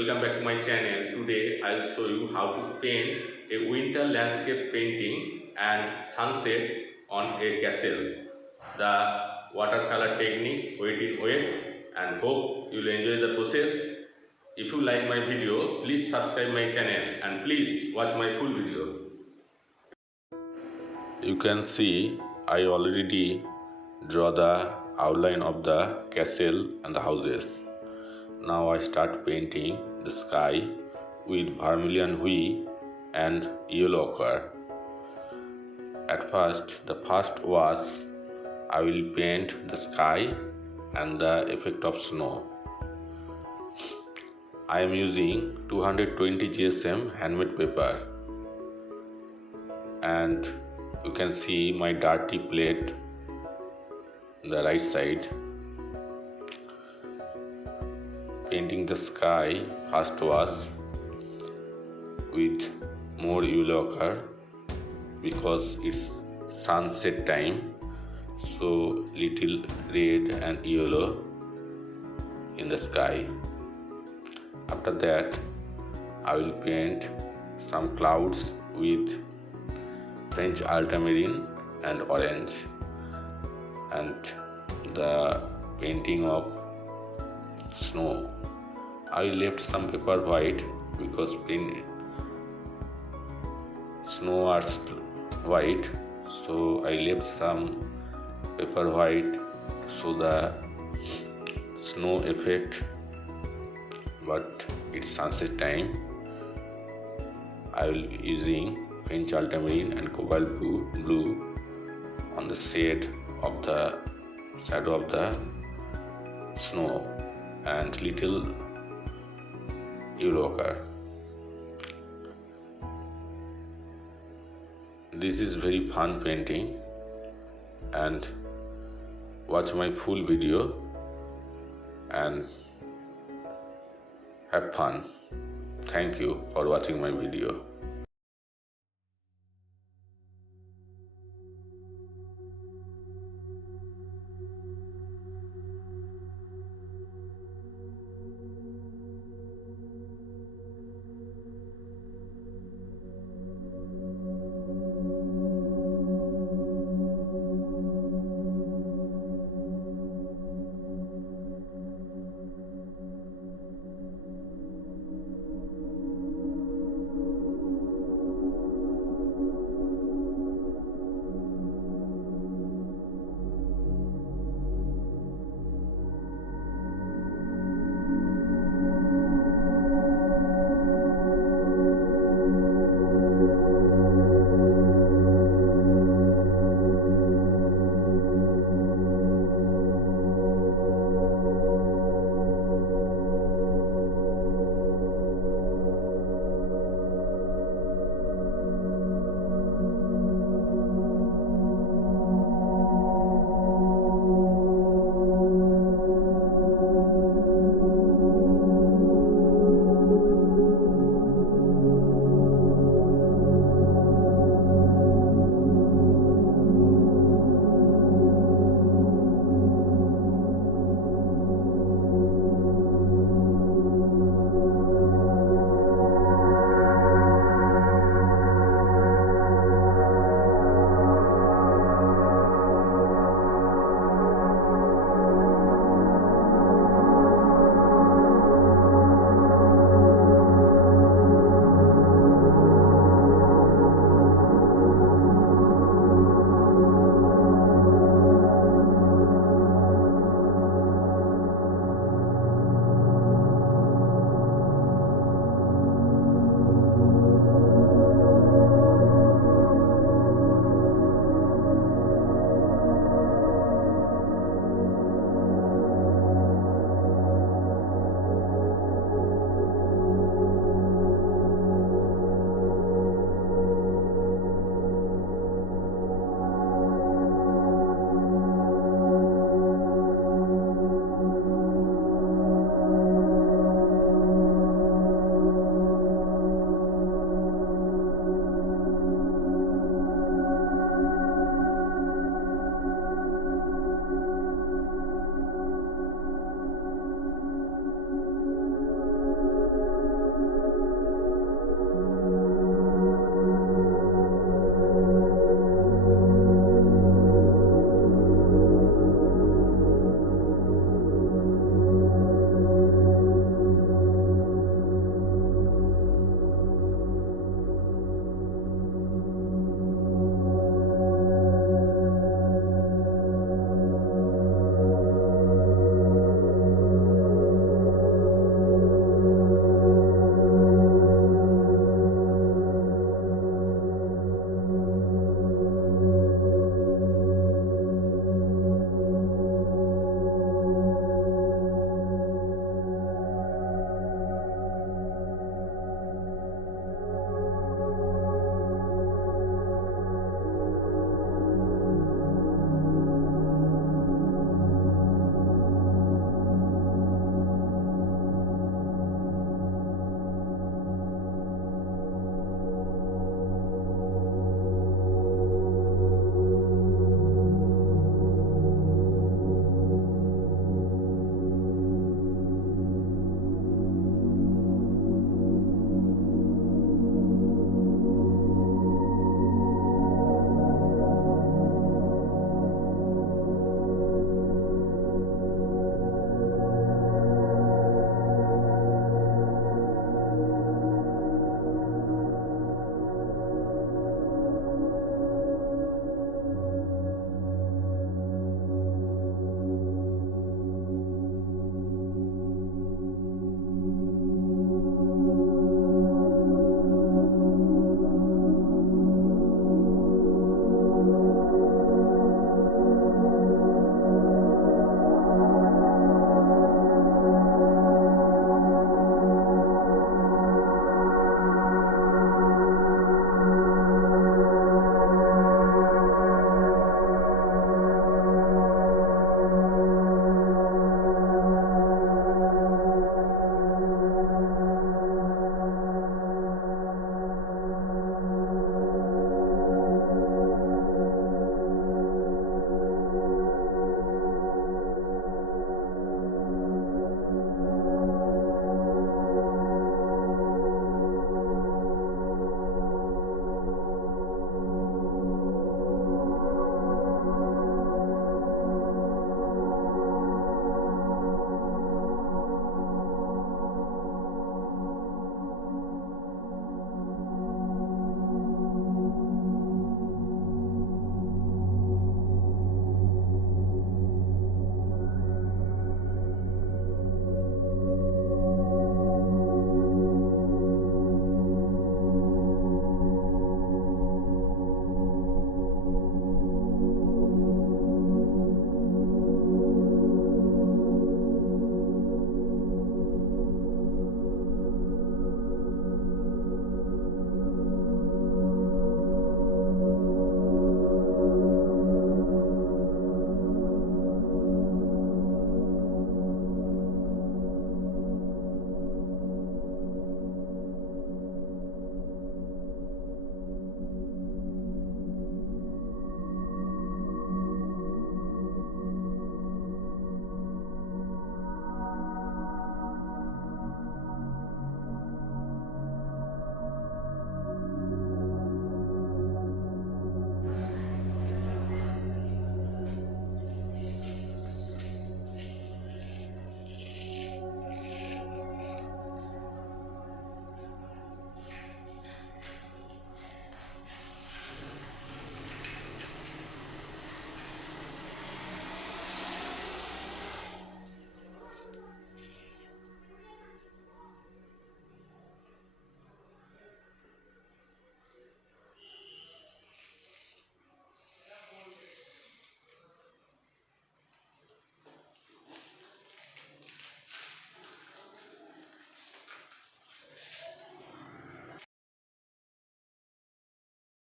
welcome back to my channel. Today I'll show you how to paint a winter landscape painting and sunset on a castle. The watercolor techniques, wet in wet, and hope you'll enjoy the process. If you like my video, please subscribe my channel and please watch my full video. You can see I already draw the outline of the castle and the houses. Now I start painting the sky with vermilion hue and yellow ochre. At first, the first wash, I will paint the sky and the effect of snow. I am using 220 GSM handmade paper, and you can see my dirty plate on the right side. Painting the sky, first wash with more yellow ochre because it's sunset time, so little red and yellow in the sky. After that, I will paint some clouds with French ultramarine and orange, and the painting of snow. I left some paper white because snow are white, so I left some paper white so the snow effect, but it's sunset time. I will using French ultramarine and cobalt blue on the shade of the shadow of the snow and little yellow ochre. This is very fun painting, and watch my full video and have fun. Thank you for watching my video.